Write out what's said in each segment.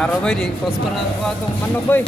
Araw ba, di prosper na ako itong manok ba.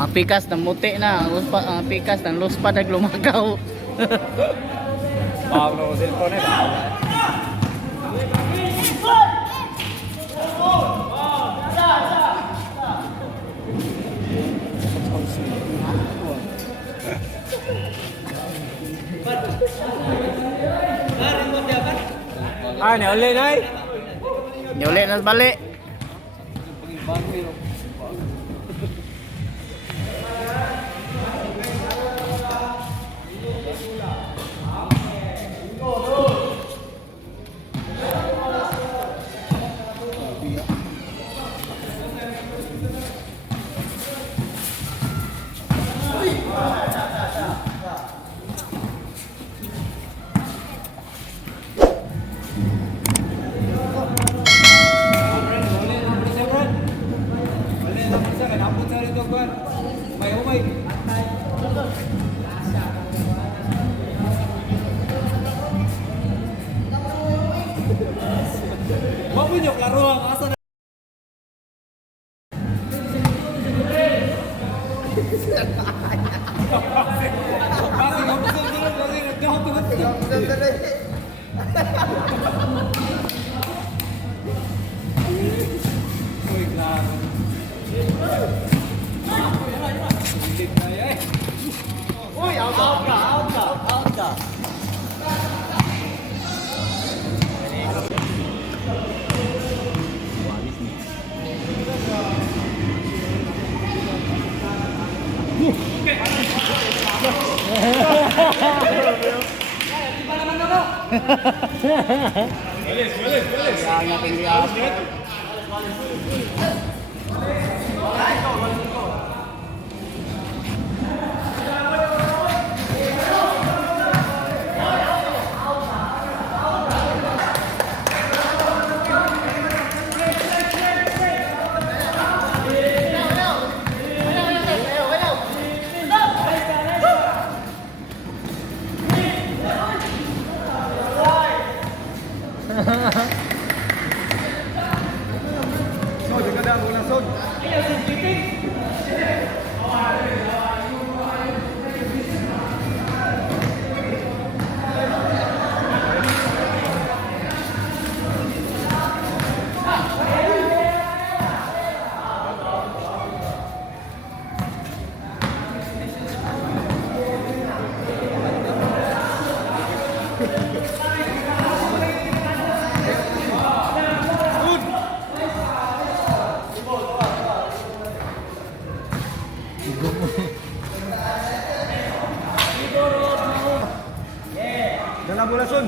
Ang pikas ng muti na, ang pikas ng luspa naglumagaw. Pablo cellphone eh. Ah, ni ulit na eh. Nyulit na balik. Mabunyok laro ang asa na. Kasi ngapusal dulu kasi nagkahap tuh. Uy, klaro. Hilig na yan. Uy, out ka. So, juga dah mula son. Dalam bola sun.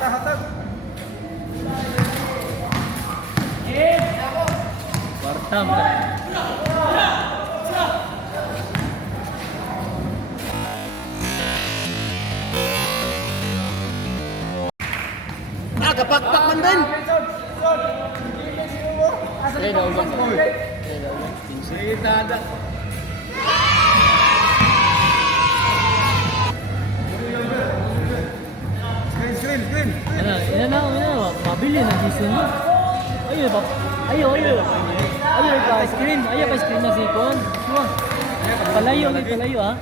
Hatag. Bartam. Kapakpak man din. Saya dah ulang. Kita ada. Screen. Yan na, mabili na gising mo. Ayo pa screen na si Kon. Palayo ha.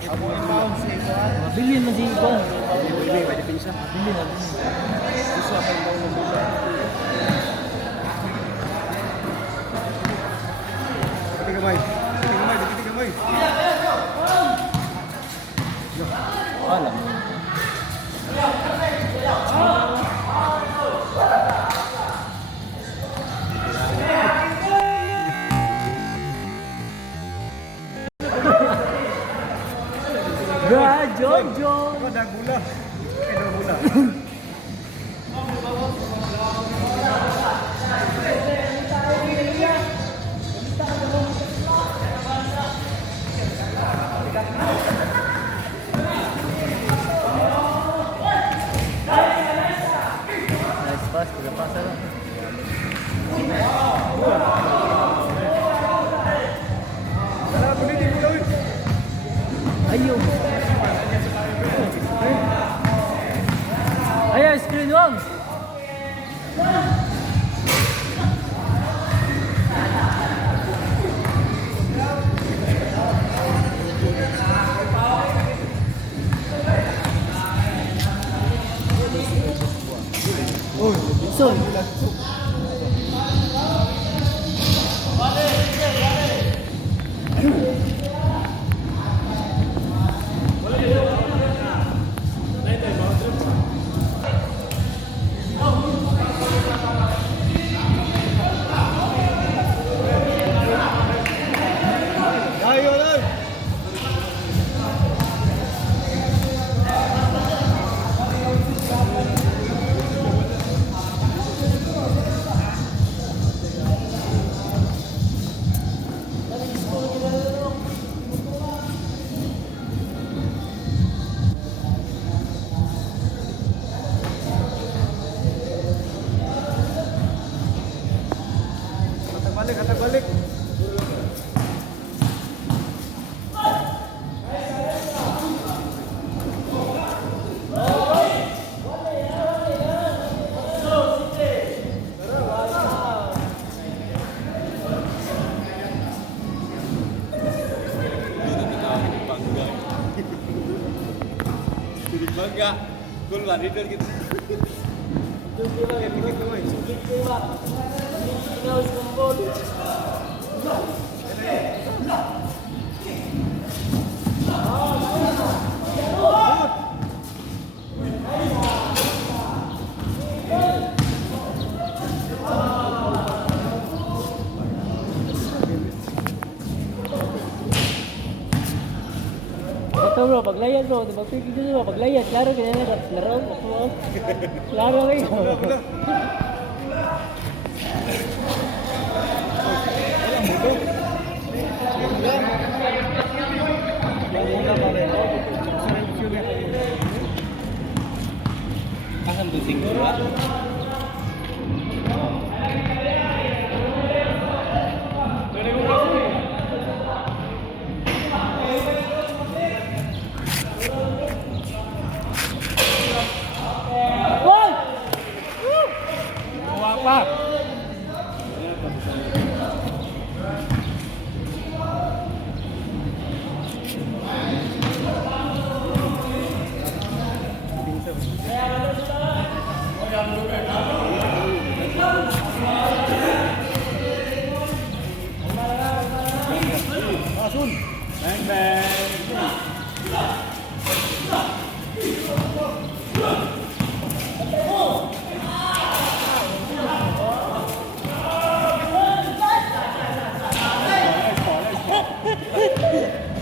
Mabili na si Kon. Mabili na. Tiga mai. Alam. pasa lang. Wala, pulitin mo gawin. Ayun. Ayan, screen one. Son. Ayaw lang. Katak balik. Bangga. Gol ba dito gitu. Ito bro, paglayad bro, di ba pigil bro, paglayad, klaro ka na laro, klaro kayo. Akan tu siguro. Apa? Asun. Bang bang.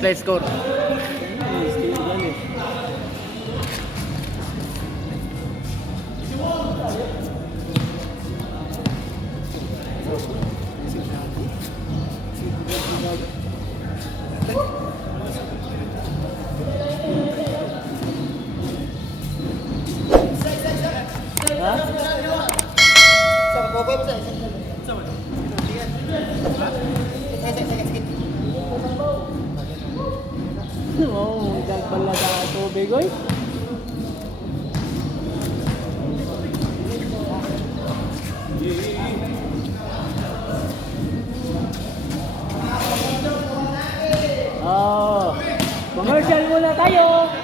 Play score. Oh, dagpala sa tubig oy. Oh, commercial muna tayo.